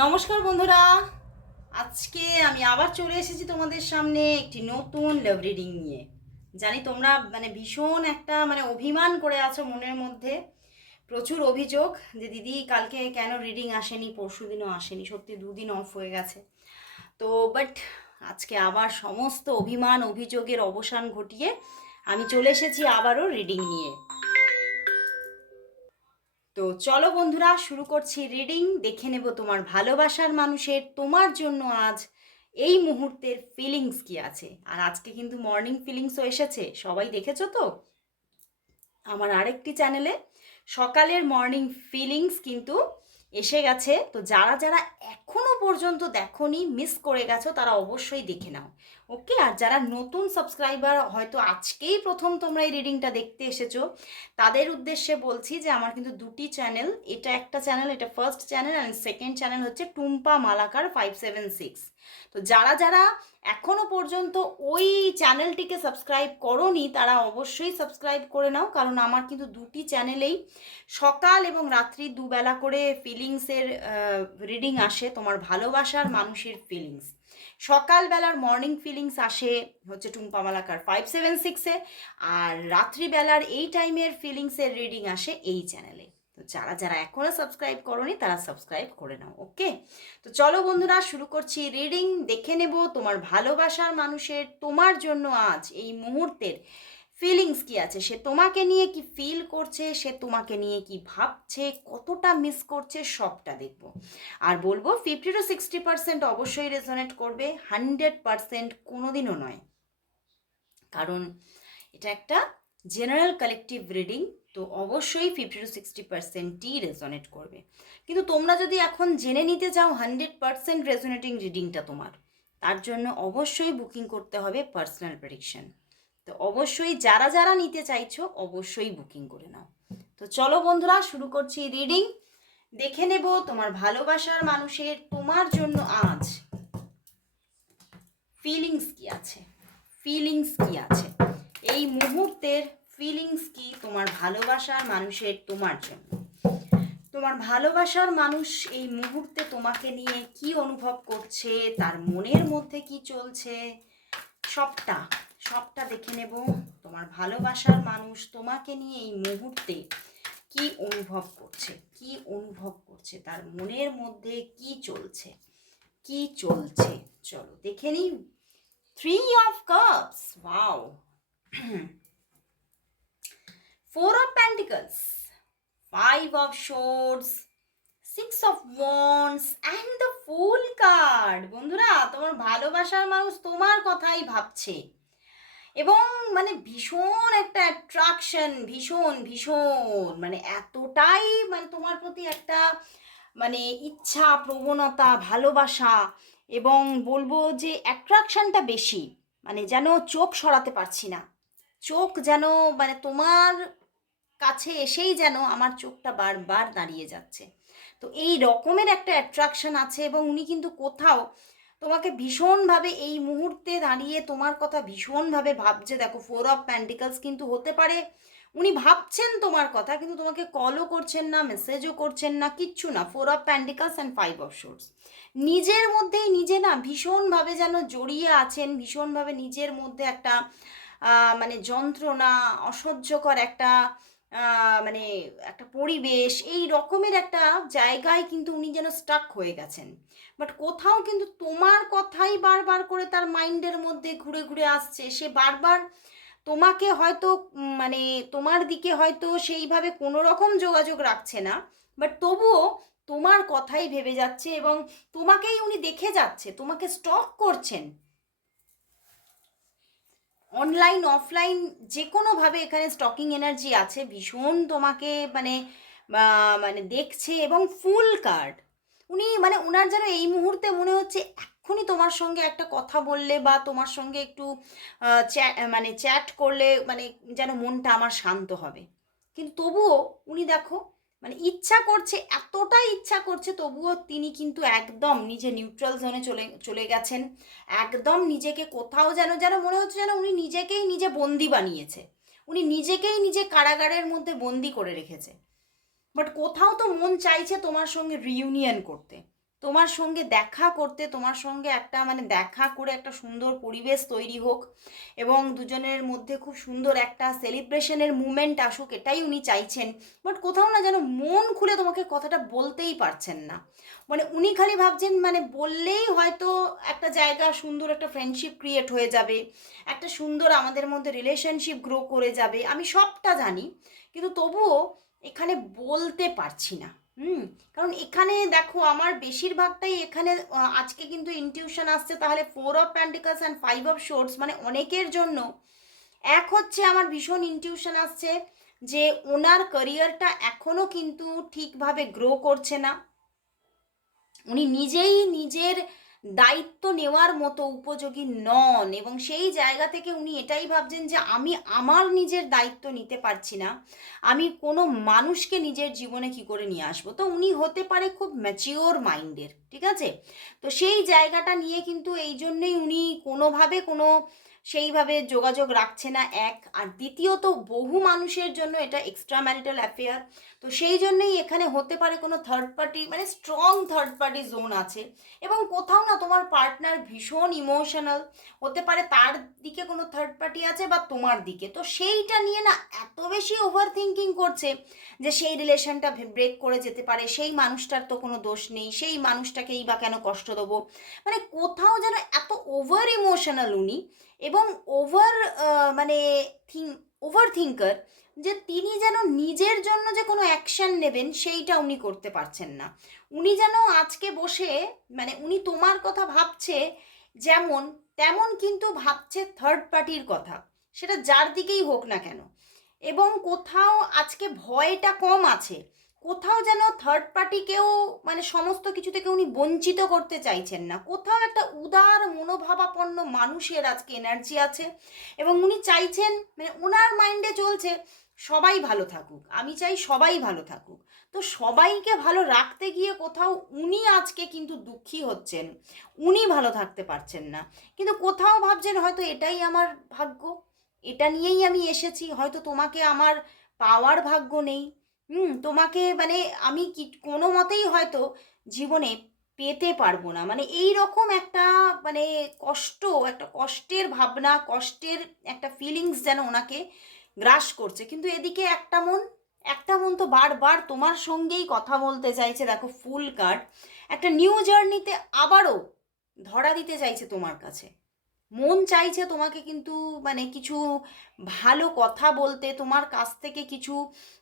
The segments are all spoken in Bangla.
নমস্কার বন্ধুরা। আজকে আমি আবার চলে এসেছি তোমাদের সামনে একটি নতুন লাভ রিডিং নিয়ে। জানি তোমরা মানে ভীষণ একটা মানে অভিমান করে আছো মনের মধ্যে। প্রচুর অভিযোগ যে দিদি কালকে কেন রিডিং আসেনি, পরশু দিনও আসেনি, সত্যি দুদিন অফ হয়ে গেছে। তো বাট আজকে আবার সমস্ত অভিমান, অভিযোগের অবসান ঘটিয়ে আমি চলে এসেছি আবারও রিডিং নিয়ে। তো চলো বন্ধুরা, শুরু করছি রিডিং দেখে নেব তোমার ভালোবাসার মানুষের তোমার জন্য আজ এই মুহূর্তের ফিলিংস কি আছে। আর আজকে কিন্তু মর্নিং ফিলিংসও এসেছে, সবাই দেখেছ তো? আমার আরেকটি চ্যানেলে সকালের মর্নিং ফিলিংস কিন্তু এসে গেছে। তো যারা যারা এখনও পর্যন্ত দেখোনি মিস করে গেছো, তারা অবশ্যই দেখে নাও। ওকে আর যারা নতুন সাবস্ক্রাইবার হয়তো আজকেই প্রথম তোমরা এই রিডিংটা দেখতে এসেছ, তাদের উদ্দেশ্যে বলছি যে আমার কিন্তু দুটি চ্যানেল এটা একটা চ্যানেল এটা first channel and second channel হচ্ছে Tumpa Malakar five seven six তো যারা যারা এখনও পর্যন্ত ওই চ্যানেলটিকে সাবস্ক্রাইব করনি, তারা অবশ্যই সাবস্ক্রাইব করে নাও। কারণ আমার কিন্তু দুটি চ্যানেলেই সকাল এবং রাত্রি দুবেলা করে ফিলিংসের রিডিং আসে, তোমার ভালোবাসার মানুষের ফিলিংস সকালবেলার মর্নিং ফিলিংস আসে হচ্ছে টুম্পা মালাকার ফাইভ সেভেন সিক্সে আর রাত্রিবেলার এই টাইমের ফিলিংসের রিডিং আসে এই চ্যানেলে। তো যারা যারা এখনও সাবস্ক্রাইব করনি, তারা সাবস্ক্রাইব করে নাও ওকে তো চলো বন্ধুরা, শুরু করছি রিডিং দেখে নেব তোমার ভালোবাসার মানুষের, তোমার জন্য আজ এই মুহূর্তের ফিলিংস কি আছে? সে তোমাকে নিয়ে কি ফিল করছে? সে তোমাকে নিয়ে কি ভাবছে? কতটা মিস করছে? সবটা দেখব। আর বলব ফিফটি টু সিক্সটি পার্সেন্ট অবশ্যই রেজনেট করবে হান্ড্রেড পার্সেন্ট কোনোদিনও নয়। কারণ এটা একটা জেনারেল কালেকটিভ রিডিং তো অবশ্যই ফিফটি টু সিক্সটি পার্সেন্টই রেজনেট করবে। কিন্তু তোমরা যদি এখন জেনে নিতে চাও হান্ড্রেড পার্সেন্ট রেজনেটিং রিডিংটা তোমার, তার জন্য অবশ্যই বুকিং করতে হবে পার্সোনাল প্রেডিকশন তো অবশ্যই যারা যারা নিতে চাইছো, অবশ্যই বুকিং করে নাও। তো চলো বন্ধুরা, শুরু করছি রিডিং দেখে নেব তোমার ভালোবাসার মানুষের তোমার জন্য আজ ফিলিংস কি আছে? ফিলিংস কি আছে? এই মুহূর্তের ফিলিংস কি তোমার ভালোবাসার মানুষের তোমার জন্য? তোমার ভালোবাসার মানুষ এই মুহূর্তে তোমাকে নিয়ে কি অনুভব করছে? তার মনের মধ্যে কি চলছে? সবটা সবটা দেখে নেব। তোমার ভালোবাসার মানুষ তোমাকে নিয়ে এই মুহূর্তে কি অনুভব করছে? কি অনুভব করছে? তার মনের মধ্যে কি চলছে? কি চলছে? চলো দেখে নিই। Three of cups wow four of pentacles five of swords six of wands and the fool card বন্ধুরা, তোমার ভালোবাসার মানুষ তোমার কথাই ভাবছে। এবং মানে ভীষণ একটা অ্যাট্রাকশন ভীষণ ভীষণ। মানে এতটাই মানে তোমার প্রতি একটা মানে ইচ্ছা, প্রবণতা, ভালোবাসা এবং বলব যে অ্যাট্রাকশনটা বেশি। মানে যেন চোখ সরাতে পারছি না। চোখ যেন মানে তোমার কাছে এসেই যেন আমার চোখটা বারবার দাঁড়িয়ে যাচ্ছে। তো এই রকমের একটা অ্যাট্রাকশন আছে এবং উনি কিন্তু কোথাও তোমাকে ভীষণভাবে এই মুহূর্তে দাঁড়িয়ে তোমার কথা ভীষণভাবে ভাবছে। দেখো ফোর অফ প্যান্টিকলস কিন্তু হতে পারে। উনি ভাবছেন তোমার কথা কিন্তু তোমাকে কলও করছেন না মেসেজও করছেন না, কিচ্ছু না। Four of pentacles and five of swords নিজের মধ্যেই নিজে না ভীষণভাবে যেন জড়িয়ে আছেন, ভীষণভাবে নিজের মধ্যে একটা মানে যন্ত্রণা, অসহ্যকর একটা মানে একটা পরিবেশ, এই রকমের একটা জায়গায় কিন্তু উনি যেন স্টাক হয়ে গেছেন। বাট কোথাও কিন্তু তোমার কথাই বারবার করে তার মাইন্ডের মধ্যে ঘুরে ঘুরে আসছে। সে বারবার তোমাকে হয়তো মানে তোমার দিকে হয়তো সেইভাবে কোনো রকম যোগাযোগ রাখছে না। বাট তবুও তোমার কথাই ভেবে যাচ্ছে এবং তোমাকেই উনি দেখে যাচ্ছে, তোমাকে স্টক করছেন। অনলাইন অফলাইন যে কোনোভাবে এখানে স্টকিং এনার্জি আছে, ভীষণ তোমাকে মানে মানে দেখছে এবং ফুল কার্ড উনি মানে ওনার যেন এই মুহূর্তে মনে হচ্ছে এক্ষুনি তোমার সঙ্গে একটা কথা বললে বা তোমার সঙ্গে একটু মানে চ্যাট করলে মানে যেন মনটা আমার শান্ত হবে। কিন্তু তবুও উনি দেখো মানে ইচ্ছা করছে, এতটাই ইচ্ছা করছে, তবুও তিনি কিন্তু একদম নিজে নিউট্রাল জোনে চলে চলে গেছেন। একদম নিজেকে কোথাও যেন যেন মনে হচ্ছে যেন উনি নিজেকেই নিজে বন্দি বানিয়েছে। উনি নিজেকেই নিজে কারাগারের মধ্যে বন্দি করে রেখেছে। বাট কোথাও তো মন চাইছে তোমার সঙ্গে রিউনিয়ন করতে। তোমার সঙ্গে দেখা করতে, তোমার সঙ্গে একটা মানে দেখা করে একটা সুন্দর পরিবেশ তৈরি হোক এবং দুজনের মধ্যে খুব সুন্দর একটা সেলিব্রেশনের মুমেন্ট আসুক, এটাই উনি চাইছেন। বাট কোথাও না যেন মন খুলে তোমাকে কথাটা বলতেই পারছেন না। মানে উনি খালি ভাবছেন মানে বললেই হয়তো একটা জায়গা সুন্দর একটা ফ্রেন্ডশিপ ক্রিয়েট হয়ে যাবে, একটা সুন্দর আমাদের মধ্যে রিলেশনশিপ গ্রো করে যাবে, আমি সবটা জানি, কিন্তু তবুও এখানে বলতে পারছি না। হুম, কারণ এখানে দেখো আমার বেশিরভাগটাই এখানে আজকে কিন্তু ইনটিউশন আসছে, তাহলে four of pentacles and five of swords মানে অনেকের জন্য। এক হচ্ছে আমার ভীষণ ইনটিউশন আসছে যে ওনার ক্যারিয়ারটা এখনও কিন্তু ঠিকভাবে গ্রো করছে না। উনি নিজেই নিজের দায়িত্ব নেওয়ার মতো উপযোগী নন এবং সেই জায়গা থেকে উনি এটাই ভাবছেন যে আমি আমার নিজের দায়িত্ব নিতে পারছি না, আমি কোনো মানুষকে নিজের জীবনে কি করে নিয়ে আসব? তো উনি হতে পারে খুব ম্যাচিওর মাইন্ডের ঠিক আছে? তো সেই জায়গাটা নিয়ে কিন্তু এই জন্যেই উনি কোনোভাবে কোনো সেইভাবে যোগাযোগ রাখছে না এক। আর দ্বিতীয়ত, বহু মানুষের জন্য এটা এক্সট্রা ম্যারিটাল অ্যাফেয়ার তো সেই জন্যই এখানে হতে পারে কোনো থার্ড পার্টি মানে স্ট্রং থার্ড পার্টি জোন আছে। এবং কোথাও না তোমার পার্টনার ভীষণ ইমোশনাল হতে পারে তার দিকে কোনো থার্ড পার্টি আছে বা তোমার দিকে। তো সেইটা নিয়ে না এত বেশি ওভার থিঙ্কিং করছে যে সেই রিলেশনটা ব্রেক করে যেতে পারে। সেই মানুষটার তো কোনো দোষ নেই। সেই মানুষটাকেই বা কেন কষ্ট দেবো? মানে কোথাও যেন এত ওভার ইমোশনাল উনি এবং ওভার মানে থিং ওভার থিঙ্কার যে তিনি যেন নিজের জন্য যে কোনো অ্যাকশন নেবেন, সেইটা উনি করতে পারছেন না। উনি যেন আজকে বসে মানে উনি তোমার কথা ভাবছে, যেমন, তেমন কিন্তু ভাবছে থার্ড পার্টির কথা। সেটা যার দিকেই হোক না কেন। এবং কোথাও আজকে ভয়টা কম আছে। কোথাও যেন থার্ড পার্টিকেও মানে সমস্ত কিছু থেকে উনি বঞ্চিত করতে চাইছেন না। কোথাও একটা উদার মনোভাবাপন্ন মানুষের আজকে এনার্জি আছে এবং উনি চাইছেন মানে ওনার মাইন্ডে চলছে, সবাই ভালো থাকুক, আমি চাই সবাই ভালো থাকুক। তো সবাইকে ভালো রাখতে গিয়ে কোথাও উনি আজকে কিন্তু দুঃখী হচ্ছেন, উনি ভালো থাকতে পারছেন না। কিন্তু কোথাও ভাবছেন, হয়তো এটাই আমার ভাগ্য, এটা নিয়েই আমি এসেছি, হয়তো তোমাকে আমার পাওয়ার ভাগ্য নেই। হুম, তোমাকে মানে আমি কি কোনো মতেই হয়তো জীবনে পেতে পারব না। মানে এই রকম একটা মানে কষ্ট, একটা কষ্টের ভাবনা, কষ্টের একটা ফিলিংস যেন ওনাকে গ্রাস করছে। কিন্তু এদিকে একটা মন একটা মন তো বারবার তোমার সঙ্গেই কথা বলতে চাইছে। দেখো, ফুল কার্ড একটা নিউ জার্নিতে আবারও ধরা দিতে চাইছে তোমার কাছে। মন চাইছে তোমাকে কিন্তু মানে কিছু ভালো কথা বলতে, তোমার কাছ থেকে কিছু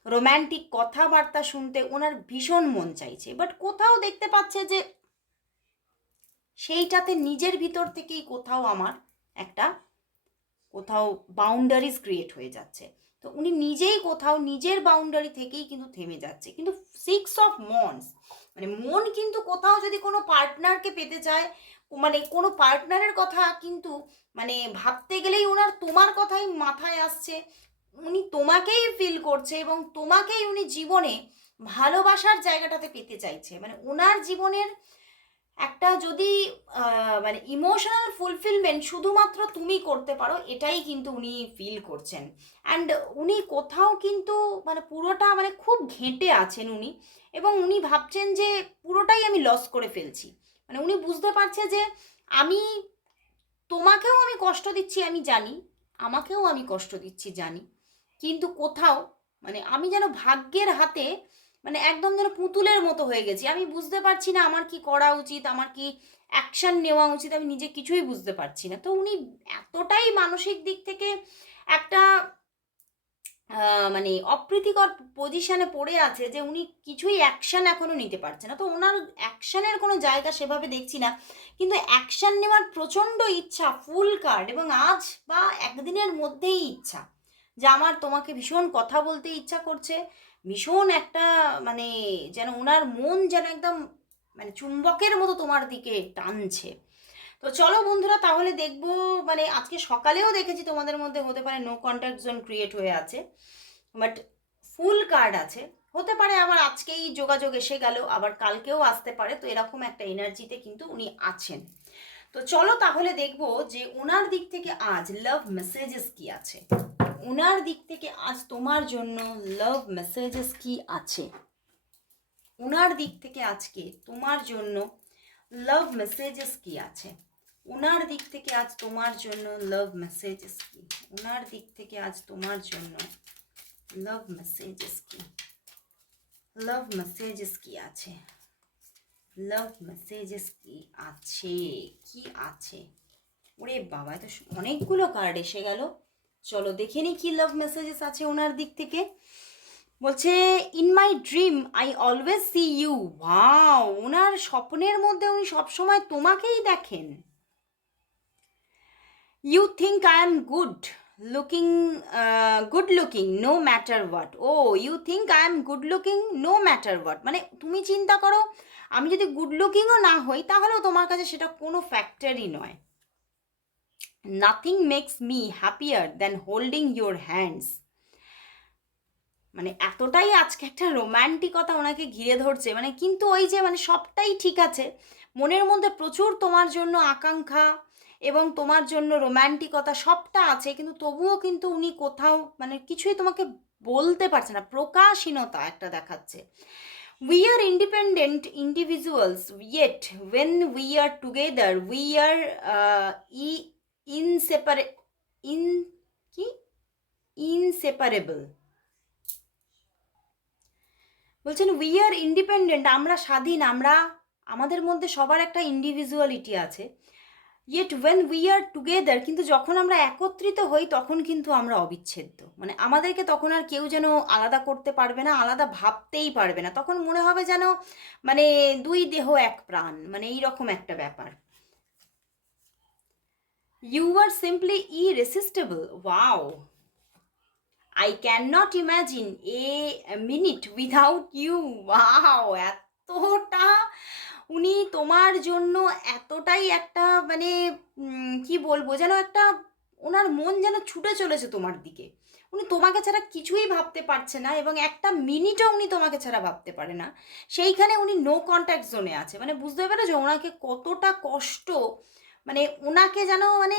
রোম্যান্টিক কথাবার্তা শুনতে ওনার ভীষণ মন চাইছে। বাট কোথাও দেখতে পাচ্ছে যে সেইটাতে নিজের ভিতর থেকেই কোথাও আমার একটা, কোথাও বাউন্ডারিজ ক্রিয়েট হয়ে যাচ্ছে। তো উনি নিজেই কোথাও, নিজের বাউন্ডারি থেকেই কিন্তু থেমে যাচ্ছে। কিন্তু সিক্স অফ মনস মানে মন কিন্তু কোথাও যদি কোনো পার্টনারকে পেতে চায় মানে কোনো পার্টনারের কথা কিন্তু মানে ভাবতে গেলেই ওনার তোমার কথাই মাথায় আসছে। উনি তোমাকেই ফিল করছে এবং তোমাকেই উনি জীবনে ভালোবাসার জায়গাটাতে পেতে চাইছে। মানে ওনার জীবনের একটা যদি মানে ইমোশনাল ফুলফিলমেন্ট শুধুমাত্র তুমি করতে পারো, এটাই কিন্তু উনি ফিল করছেন। অ্যান্ড উনি কোথাও কিন্তু মানে পুরোটা মানে খুব ঘেঁটে আছেন উনি এবং উনি ভাবছেন যে পুরোটাই আমি লস করে ফেলছি। মানে উনি বুঝতে পারছে যে আমি, তোমাকেও আমি কষ্ট দিচ্ছি, আমি জানি। আমাকেও আমি কষ্ট দিচ্ছি, জানি। কিন্তু কোথাও মানে আমি যেন ভাগ্যের হাতে মানে একদম যেন পুতুলের মতো হয়ে গেছি। আমি বুঝতে পারছি না আমার কি করা উচিত, আমার কি অ্যাকশন নেওয়া উচিত, আমি নিজে কিছুই বুঝতে পারছি না। তো উনি এতটাই মানসিক দিক থেকে একটা মানে অপ্রীতিকর পজিশনে পড়ে আছে যে উনি কিছুই অ্যাকশন এখনও নিতে পারছে না। তো ওনার অ্যাকশানের কোনো জায়গা সেভাবে দেখছি না। কিন্তু অ্যাকশন নেওয়ার প্রচণ্ড ইচ্ছা ফুল কার্ড এবং আজ বা একদিনের মধ্যেই ইচ্ছা যে আমার তোমাকে ভীষণ কথা বলতে ইচ্ছা করছে। ভীষণ একটা মানে যেন ওনার মন যেন একদম মানে চুম্বকের মতো তোমার দিকে টানছে। তো চলো বন্ধুরা, তাহলে দেখব মানে আজকে সকালেও দেখেছি তোমাদের মধ্যে হতে পারে নো কন্ট্যাক্ট জোন ক্রিয়েট হয়ে আছে। বাট ফুল কার্ড আছে। হতে পারে আবার আজকেই যোগাযোগ এসে গেল, আবার কালকেও আসতে পারে, তো এরকম একটা এনার্জিতে কিন্তু উনি আছেন। তো চলো তাহলে দেখব যে ওনার দিক থেকে আজ লাভ মেসেজেস কি আছে। ওনার দিক থেকে আজ তোমার জন্য লাভ মেসেজেস কি আছে? ওনার দিক থেকে আজকে তোমার জন্য লাভ মেসেজেস কি আছে? ওনার দিক থেকে আজ তোমার জন্য লাভ মেসেজেস কি? ওনার দিক থেকে আজ তোমার জন্য লাভ মেসেজেস কি? লাভ মেসেজেস কি আছে? লাভ মেসেজেস কি আছে? কি আছে? ওরে বাবা তো অনেকগুলো কার্ড এসে গেল। চলো দেখে নি কি লাভ মেসেজেস আছে ওনার দিক থেকে। বলছে in my dream I always see you wow ওনার স্বপ্নের মধ্যে উনি সবসময় তোমাকেই দেখেন। You think I am good looking good looking no matter what oh you think I am good looking no matter what মানে তুমি চিন্তা করো, আমি যদি গুড লুকিংও না হই, তাহলেও তোমার কাছে সেটা কোনো ফ্যাক্টরই নয়। Nothing makes me happier than holding your hands মানে এতটাই আজকে একটা রোম্যান্টিকতা ওনাকে ঘিরে ধরছে। মানে কিন্তু ওই যে মানে সবটাই ঠিক আছে, মনের মধ্যে প্রচুর তোমার জন্য আকাঙ্ক্ষা এবং তোমার জন্য রোম্যান্টিকতা সবটা আছে, কিন্তু তবুও কিন্তু উনি কোথাও মানে কিছুই তোমাকে বলতে পারছে না, প্রকাশহীনতা একটা দেখাচ্ছে। We are independent individuals yet when we are together we are ই ইনসেপারে ইন কি ইনসেপারেবল বলছেন উই আর ইন্ডিপেন্ডেন্ট আমরা স্বাধীন, আমরা, আমাদের মধ্যে সবার একটা ইন্ডিভিজুয়ালিটি আছে। Yet when we are together কিন্তু যখন আমরা একত্রিত হই, তখন কিন্তু আমরা অবিচ্ছেদ্য। মানে আমাদেরকে তখন আর কেউ যেন আলাদা করতে পারবে না, আলাদা ভাবতেই পারবে না। তখন মনে হবে যেন মানে দুই দেহ এক প্রাণ মানে এই রকম একটা ব্যাপার। You are simply irresistible wow I can not imagine a minute without you wow এতটা উনি তোমার জন্য এতটাই একটা মানে কি বলব যেন একটা, ওনার মন যেন ছুটে চলেছে তোমার দিকে। উনি তোমাকে ছাড়া কিছুই ভাবতে পারছে না এবং একটা মিনিটও উনি তোমাকে ছাড়া ভাবতে পারে না। সেইখানে উনি নো কন্ট্যাক্ট জোনে আছে। মানে বুঝতে পেরেছ, ওনাকে কতটা কষ্ট মানে ওনাকে যেন মানে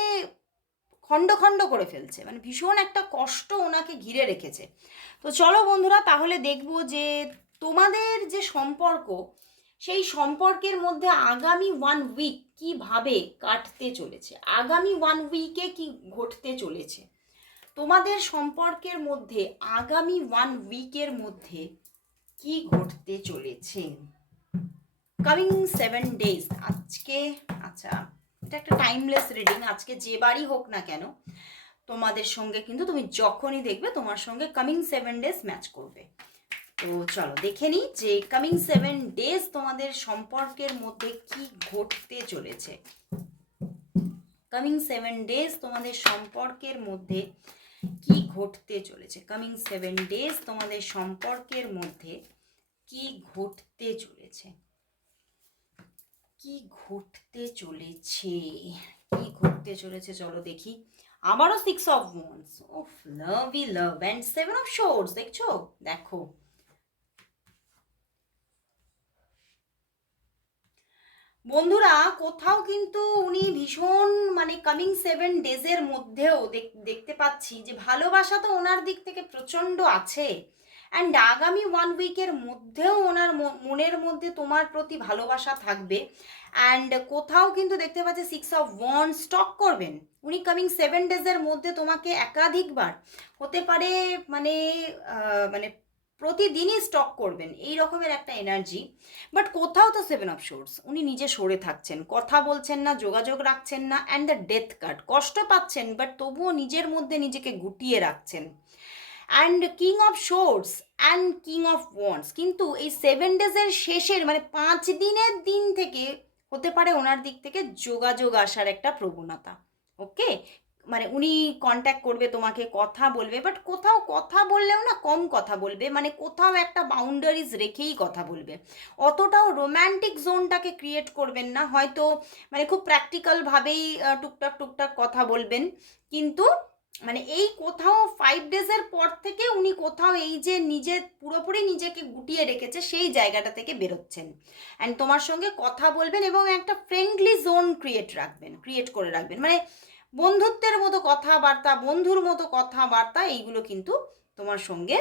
খণ্ড খণ্ড করে ফেলছে। মানে ভীষণ একটা কষ্ট ওনাকে ঘিরে রেখেছে। তো চলো বন্ধুরা, তাহলে দেখব যে তোমাদের যে সম্পর্ক সেই সম্পর্কের মধ্যে আগামী ওয়ান উইক কীভাবে কাটতে চলেছে? আগামী ওয়ান উইকে কি ঘটতে চলেছে? তোমাদের সম্পর্কের মধ্যে আগামী ওয়ান উইকের মধ্যে কি ঘটতে চলেছে? কামিং সেভেন ডেজ আজকে আচ্ছা এটা একটা টাইমলেস রিডিং আজকে যে বারই হোক না কেন, তোমাদের সঙ্গে কিন্তু তুমি যখনই দেখবে, তোমার সঙ্গে কামিং সেভেন ডেজ ম্যাচ করবে। তো চলো, দেখে নিই যে কামিং সেভেন ডেজ তোমাদের সম্পর্কের মধ্যে কি ঘটতে চলেছে। কামিং সেভেন ডেজ তোমাদের সম্পর্কের মধ্যে কি ঘটতে চলেছে? কামিং সেভেন ডেজ তোমাদের সম্পর্কের মধ্যে কি ঘটতে চলেছে? কি ঘটতে চলেছে? কি ঘটতে চলেছে চলো দেখি। আবারও সিক্স অফ ওয়ান্স ওফ লাভই love and seven of swords দেখছ? দেখো। বন্ধুরা, কোথাও কিন্তু উনি ভীষণ মানে কামিং সেভেন ডেজের মধ্যেও দেখ- দেখতে পাচ্ছি যে ভালোবাসা তো ওনার দিক থেকে প্রচণ্ড আছে। অ্যান্ড আগামী ওয়ান উইকের মধ্যেও ওনার মনের মধ্যে তোমার প্রতি ভালোবাসা থাকবে। অ্যান্ড কোথাও কিন্তু দেখতে পাচ্ছি সিক্স অফ ওয়ান স্টক করবেন। উনি কামিং সেভেন ডেজের মধ্যে তোমাকে একাধিকবার, হতে পারে মানে মানে প্রতিদিনই স্টক করবেন, এই রকমের একটা এনার্জি বাট কোথাও তো সেভেন অফ শোর্স উনি নিজে সরে থাকছেন, কথা বলছেন না, যোগাযোগ রাখছেন না অ্যান্ড দ্য ডেথ কার্ড কষ্ট পাচ্ছেন বাট তবুও নিজের মধ্যে নিজেকে গুটিয়ে রাখছেন। And king of swords and king of wands কিন্তু এই সেভেন ডেজের শেষের মানে পাঁচ দিনের দিন থেকে, হতে পারে ওনার দিক থেকে যোগাযোগ আসার একটা প্রবণতা ওকে মানে উনি কন্ট্যাক্ট করবে, তোমাকে কথা বলবে বাট কোথাও কথা বললেও না কম কথা বলবে মানে কোথাও একটা বাউন্ডারিজ রেখেই কথা বলবে। অতটাও রোম্যান্টিক জোনটাকে ক্রিয়েট করবেন না, হয়তো মানে খুব প্র্যাকটিক্যালভাবেই টুকটাক টুকটাক কথা বলবেন, কিন্তু মানে এই কোথাও ফাইভ ডেজের পর থেকে উনি কোথাও এই যে নিজে, পুরোপুরি নিজেকে গুটিয়ে রেখেছে, সেই জায়গাটা থেকে বেরোচ্ছেন। অ্যান্ড তোমার সঙ্গে কথা বলবেন এবং একটা ফ্রেন্ডলি জোন ক্রিয়েট রাখবেন ক্রিয়েট করে রাখবেন। মানে বন্ধুত্বের মতো কথাবার্তা, বন্ধুর মতো কথাবার্তা, এইগুলো কিন্তু তোমার সঙ্গে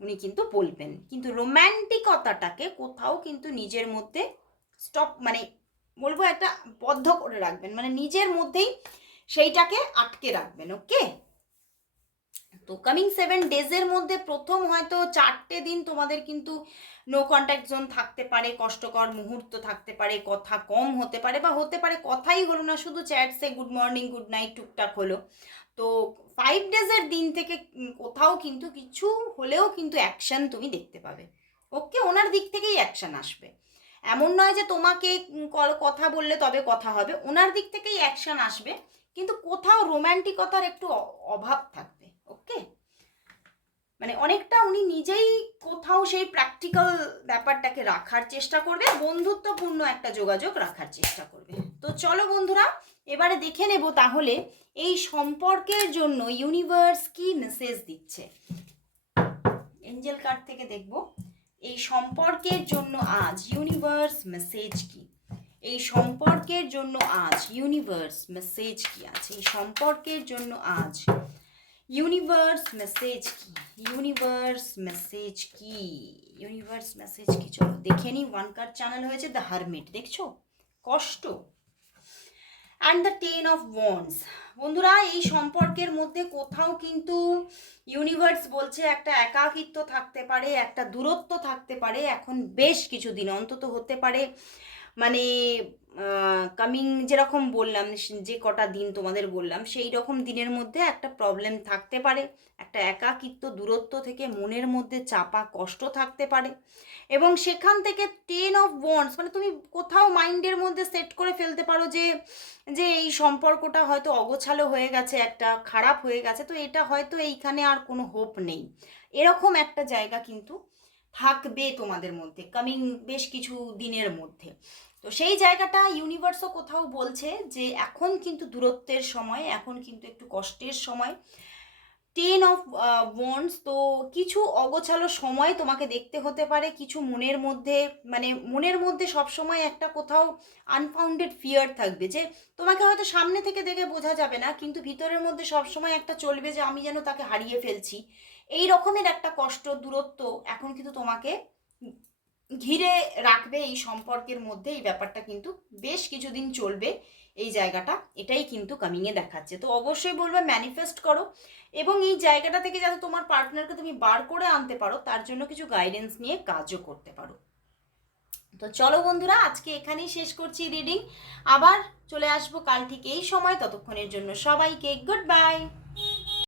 উনি কিন্তু বলবেন। কিন্তু রোম্যান্টিকতাটাকে কোথাও কিন্তু নিজের মধ্যে স্টপ মানে বলব একটা বদ্ধ করে রাখবেন। মানে নিজের মধ্যেই সেইটাকে আটকে রাখবেন ওকে তো কামিং সেভেন ডেজের মধ্যে প্রথম হয়তো চারটে দিন তোমাদের কিন্তু নো কন্ট্যাক্ট জোন থাকতে পারে, কষ্টকর মুহূর্ত থাকতে পারে, কথা কম হতে পারে বা হতে পারে কথাই হলো না, শুধু চ্যাটসে গুড মর্নিং গুড নাইট টুকটাক হলো। তো ফাইভ ডেজের দিন থেকে কোথাও কিন্তু কিছু হলেও কিন্তু অ্যাকশন তুমি দেখতে পাবে। ওকে ওনার দিক থেকেই অ্যাকশন আসবে। এমন নয় যে তোমাকে কথা বললে তবে কথা হবে। ওনার দিক থেকেই অ্যাকশন আসবে। কিন্তু কোথাও রোম্যান্টিকতার একটু অভাব থাকবে ওকে মানে অনেকটা উনি নিজেই কোথাও সেই প্র্যাকটিক্যাল ব্যাপারটাকে রাখার চেষ্টা করবে, বন্ধুত্বপূর্ণ একটা যোগাযোগ রাখার চেষ্টা করবে। তো চলো বন্ধুরা, এবারে দেখে নেব তাহলে এই সম্পর্কের জন্য ইউনিভার্স কি মেসেজ দিচ্ছে। এঞ্জেল কার্ড থেকে দেখব, এই সম্পর্কের জন্য আজ ইউনিভার্স মেসেজ কি? এই সম্পর্কের জন্য আজ ইউনিভার্স মেসেজ কি আছে? এই সম্পর্কের জন্য আজ ইউনিভার্স মেসেজ কি ইউনিভার্স মেসেজ কি ইউনিভার্স মেসেজ কি চলো দেখে নি ওয়ান কার্ড চ্যানেল হয়েছে দ্য হারমিট দেখছ? কষ্ট। And the ten of wands বন্ধুরা, এই সম্পর্কের মধ্যে কোথাও কিন্তু ইউনিভার্স বলছে একটা একাকিত্ব থাকতে পারে, একটা দূরত্ব থাকতে পারে। এখন বেশ কিছুদিন অন্তত হতে পারে। মানে কামিং যেরকম বললাম, যে কটা দিন তোমাদের বললাম, সেই রকম দিনের মধ্যে একটা প্রবলেম থাকতে পারে। একটা একাকিত্ব, দূরত্ব থেকে মনের মধ্যে চাপা, কষ্ট থাকতে পারে। এবং সেখান থেকে টেন অফ বন্ডস মানে তুমি কোথাও মাইন্ডের মধ্যে সেট করে ফেলতে পারো যে যে এই সম্পর্কটা হয়তো অগোছালো হয়ে গেছে, একটা খারাপ হয়ে গেছে, তো এটা হয়তো এইখানে আর কোনো হোপ নেই। এরকম একটা জায়গা কিন্তু থাকবে তোমাদের মধ্যে কামিং বেশ কিছু দিনের মধ্যে। তো সেই জায়গাটা ইউনিভার্সও কোথাও বলছে যে এখন কিন্তু দূরত্বের সময়, এখন কিন্তু একটু কষ্টের সময়। টেন অফ ওয়ান্স তো কিছু অগোছালো সময় তোমাকে দেখতে হতে পারে, কিছু মনের মধ্যে মানে মনের মধ্যে সবসময় একটা কোথাও আনফাউন্ডেড ফিয়ার থাকবে যে তোমাকে হয়তো সামনে থেকে দেখে বোঝা যাবে না, কিন্তু ভিতরের মধ্যে সবসময় একটা চলবে যে আমি যেন তাকে হারিয়ে ফেলছি। এই রকমের একটা কষ্ট, দূরত্ব এখন কিন্তু তোমাকে ঘিরে রাখবে এই সম্পর্কের মধ্যে, এই ব্যাপারটা কিন্তু বেশ কিছুদিন চলবে এই জায়গাটা। এটাই কিন্তু কামিংয়ে দেখাচ্ছে। তো অবশ্যই বলবে ম্যানিফেস্ট করো। এবং এই জায়গাটা থেকে যাতে তোমার পার্টনারকে তুমি বার করে আনতে পারো, তার জন্য কিছু গাইডেন্স নিয়ে কাজও করতে পারো। তো চলো বন্ধুরা, আজকে এখানেই শেষ করছি রিডিং আবার চলে আসব কাল ঠিক এই সময়। ততক্ষণের জন্য সবাইকে গুড বাই